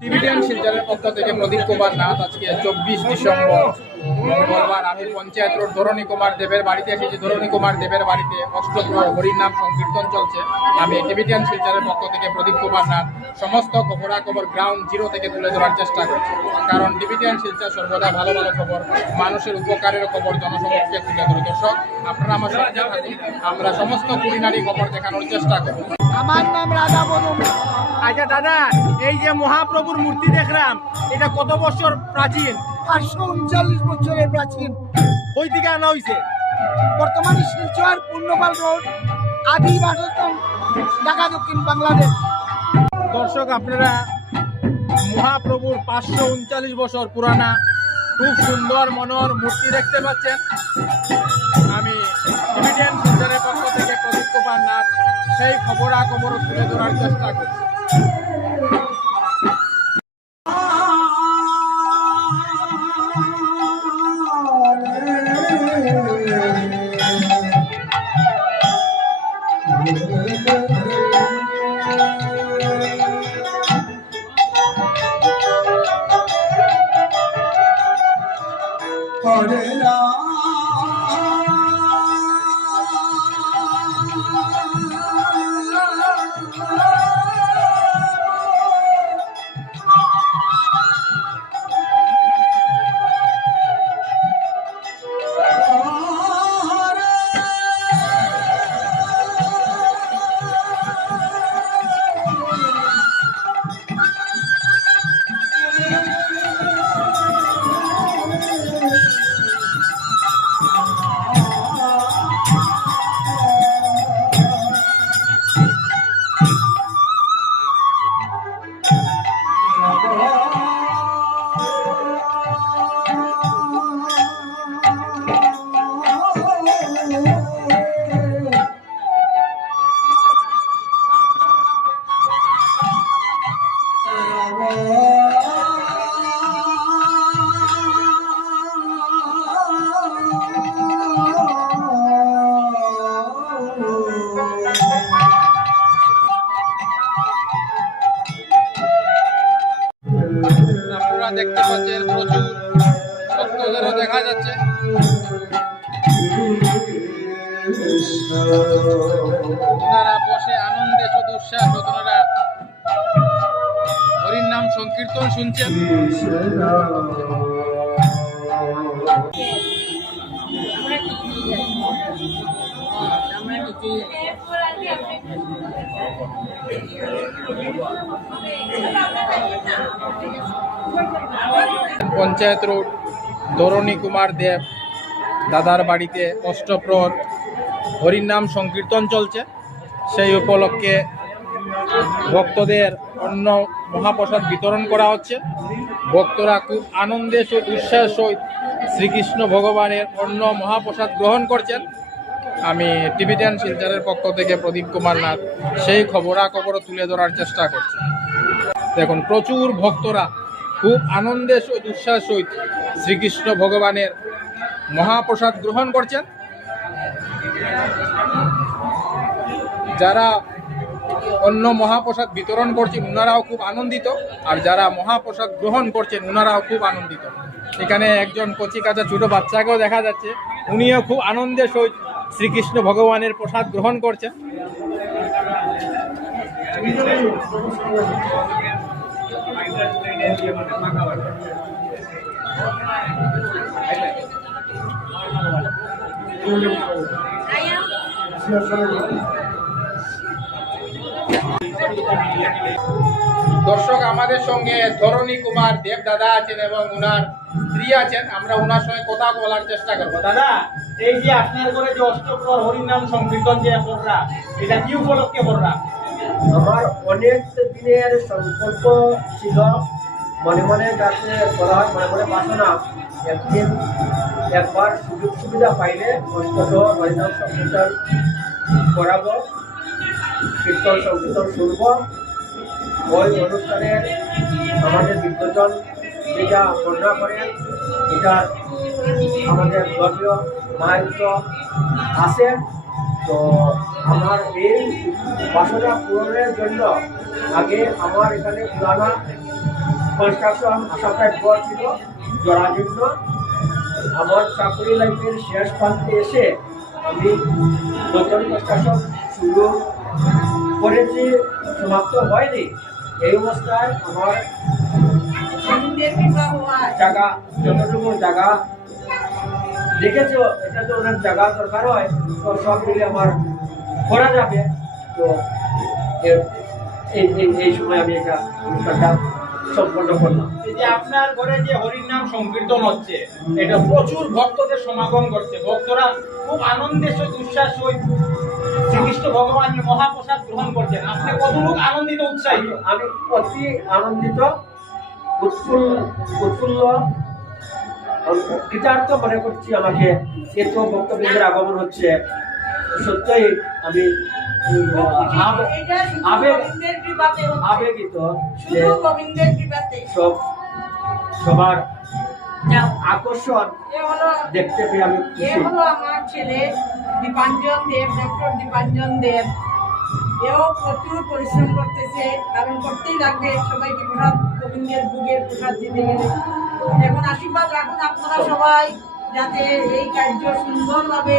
টিভিটিএন শিলচরের পক্ষ থেকে প্রদীপ কুমার নাথ আজকে চব্বিশ ডিসেম্বর মঙ্গলবার। আমি পঞ্চায়েত রোড ধরণী কুমার দেবের বাড়িতে এসেছি। ধরণী কুমার দেবের বাড়িতে অষ্টপ্রহর হরির নাম সংকীর্তন চলছে। আমি টিভিটিএন শিলচরের পক্ষ থেকে প্রদীপ কুমার নাথ সমস্ত খবরাখবর গ্রাউন্ড জিরো থেকে তুলে ধরার চেষ্টা করছি। কারণ টিভিটিএন শিলচর সর্বদা ভালো ভালো খবর, মানুষের উপকারের খবর, জনসমক্ষে তুলে ধরে। দর্শক, আপনারা আমার সঙ্গে আমরা সমস্ত কুড়িনারি খবর দেখানোর চেষ্টা করব। আমার নাম রাধা বদম আচ্ছা দাদা এই যে মহাপ্রভুর মূর্তি দেখলাম এটা কত বছর প্রাচীন? পাঁচশো উনচল্লিশ বছরের প্রাচীন। কই থেকে আনা হয়েছে বর্তমানে শিলচর পূর্ণপাল রোড আদি বাসস্থান ঢাকা দক্ষিণ বাংলাদেশ। দর্শক আপনারা মহাপ্রভুর পাঁচশো উনচাল্লিশ বছর পুরানা খুব সুন্দর মনোহর মূর্তি দেখতে পাচ্ছেন। আমি সেই খবরাখবর তুলে ধরার চেষ্টা করছি। আপনারা দেখতে পাচ্ছেন প্রচুর ভক্তদেরও দেখা যাচ্ছে। ওনারা বসে আনন্দে উচ্ছ্বাস ওনারা হরির নাম সংকীর্তন শুনছেন। পঞ্চায়েত রোড ধরণী কুমার দেব, দাদার বাড়িতে অষ্টপ্রহর, হরির নাম সংকীর্তন চলছে। সেই উপলক্ষে ভক্তদের অন্য মহাপ্রসাদ বিতরণ করা হচ্ছে। ভক্তরা খুব আনন্দে ও উৎসাহের সহিত শ্রীকৃষ্ণ ভগবানের অন্য মহাপ্রসাদ গ্রহণ করছেন। আমি টিভি টেন শিলচরের পক্ষ থেকে প্রদীপ কুমার নাথ, সেই খবরাখবর তুলে ধরার চেষ্টা করছি। দেখুন, প্রচুর ভক্তরা খুব আনন্দের সহিত উৎসাহের সহিত শ্রীকৃষ্ণ ভগবানের মহাপ্রসাদ গ্রহণ করছেন। যারা অন্য মহাপ্রসাদ বিতরণ করছেন ওনারাও খুব আনন্দিত, আর যারা মহাপ্রসাদ গ্রহণ করছেন ওনারাও খুব আনন্দিত। এখানে একজন কচি কাঁচা ছোট বাচ্চাকেও দেখা যাচ্ছে, উনিও খুব আনন্দের সহিত শ্রীকৃষ্ণ ভগবানের প্রসাদ গ্রহণ করছেন। দর্শক, আমাদের সঙ্গে ধরণী কুমার দেব দাদা আছেন এবং ওনার স্ত্রী আছেন। আমরা ওনার সঙ্গে কথা বলার চেষ্টা করব। দাদা এই যে আপনার করে যে অষ্টপ্রহর হরিনাম সংকীর্তন যে কররা, এটা কি উপলক্ষে কররা? আমার অনেক দিনের সংকল্প ছিল, মনে মনে যাতে বলা হয়, মনে মনে বাসনা। একদিন একবার সুযোগ সুবিধা পাইলে অন্তত হরিনাম সংকীর্তন করাবো, কীর্তন সংকীর্তন শুনব। ওই অনুষ্ঠানে আমাদের বিদ্যজন যেটা বর্ণনা করেন, এটা আমাদের ধর্মীয় মাহাত্ম আছে। তো আমার এই বাসনা পূরণের জন্য আগে আমার এখানে পুরানা কনস্ট্রাকশন আসাটা বড় ছিল জরাজীর্ণ আমার চাকরি লাইফের শেষ প্রান্তে এসে আমি নতুন কনস্ট্রাকশন শুরু করেছি সমাপ্ত হয়নি। এই অবস্থায় আমার জায়গা যতটুকু জায়গা দেখেছ? এটা তো অনেক জায়গা দরকার হয়। তো সব মিলে আমার করা যাবে। তো এই সময় আমি এটা অনুষ্ঠানটা সম্পন্ন করলাম। যে আপনার ঘরে যে হরির নাম সংকীর্তন হচ্ছে এটা প্রচুর ভক্তদের সমাগম করছে ভক্তরা খুব আনন্দের সহিত উচ্ছ্বাস সহিত শ্রীকৃষ্ণ ভগবানের মহাপ্রসাদ গ্রহণ করছেন। আপনি কতটুকু আনন্দিত উৎসাহিত? আমি অতি আনন্দিত উৎফুল্ল উৎফুল্ল কৃতার্থ মনে করছি আমাকে এত বক্তব্যের আগমন হচ্ছে। সত্যই আমি। আবেগিত সব সবার। আকর্ষণ দেখতে পেয়ে আমি হলো আমার ছেলে দীপাঞ্জন দেব ডক্টর দীপাঞ্জন দেব। এও প্রচুর পরিশ্রম করতেছে কারণ করতেই লাগবে। সবাইকে প্রসাদ গোবিন্দের ভোগের প্রসাদ দিতে গেলে। এখন আশীর্বাদ রাখুন আপনারা সবাই যাতে এই কার্য সুন্দরভাবে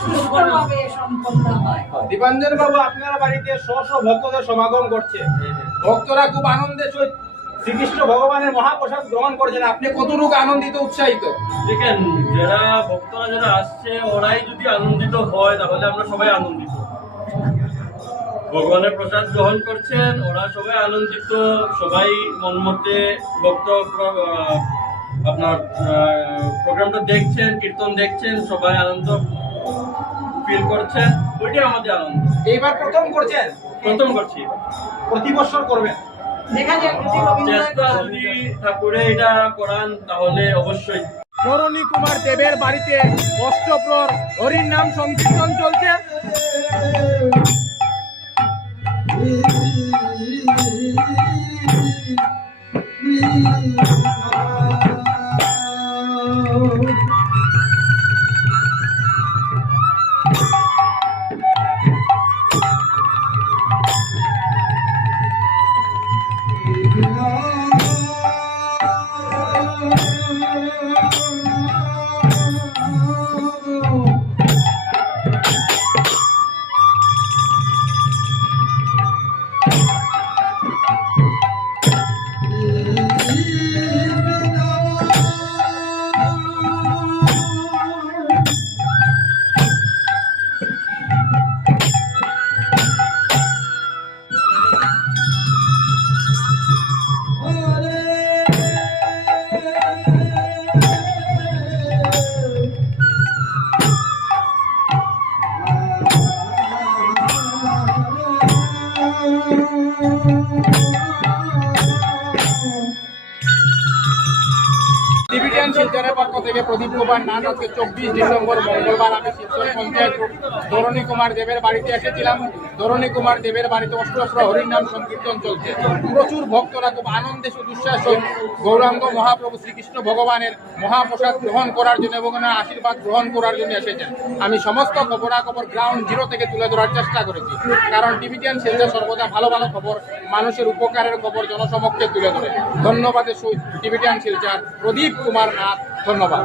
সুস্থভাবে সম্পন্ন হয়। দীপাঞ্জন বাবু আপনার বাড়িতে শ শ ভক্তদের সমাগম করছে। ভক্তরা খুব আনন্দের সহিত শ্রীকৃষ্ণ ভগবানের মহাপ্রসাদ গ্রহণ করছেন। আপনি কতটুকু আনন্দিত উৎসাহিত? দেখেন যারা ভক্তরা যারা আসছে ওরাই যদি আনন্দিত হয় তাহলে আমরা সবাই আনন্দিত। ভগবানের প্রসাদ গ্রহণ করছেন ওরা সবাই আনন্দিত সবাই মন মতে ভক্ত আহ, আপনার প্রোগ্রামটা দেখছেন কীর্তন দেখছেন সবাই আনন্দ ফিল করছেন ওইটাই আমাদের আনন্দ। এইবার প্রথম করছেন? প্রথম করছি। প্রতি বছর করবেন? দেখা যাক যদি চেষ্টা যদি ঠাকুরে এটা করান তাহলে অবশ্যই। কুমার দেবের বাড়িতে অষ্টপ্রর হরির নাম সংকীর্তন চলছে। টিভিটিয়ান শিলচরের পক্ষ থেকে, প্রদীপ কুমার নাথ আজকে চব্বিশ ডিসেম্বর মঙ্গলবার আমি শিলচর পঞ্চায়েত ধরণী কুমার দেবের বাড়িতে এসেছিলাম। ধরণী কুমার দেবের বাড়িতে অষ্টপ্র হরির নাম সংকীর্তন চলছে। প্রচুর ভক্তরা খুব আনন্দে সুদুশ্বাস গৌরাঙ্গ মহাপ্রভু শ্রীকৃষ্ণ ভগবানের মহাপ্রসাদ গ্রহণ করার জন্য এবং ওনার আশীর্বাদ গ্রহণ করার জন্য এসেছেন। আমি সমস্ত খবরা খবরাখবর গ্রাউন্ড জিরো থেকে তুলে ধরার চেষ্টা করেছি। কারণ টিভিটিয়ান শিলচর সর্বদা ভালো ভালো খবর, মানুষের উপকারের খবর জনসমক্ষে তুলে ধরে। ধন্যবাদের সহিত টিভিটিয়ান শিলচর প্রদীপ কুমার নাথ ধন্যবাদ।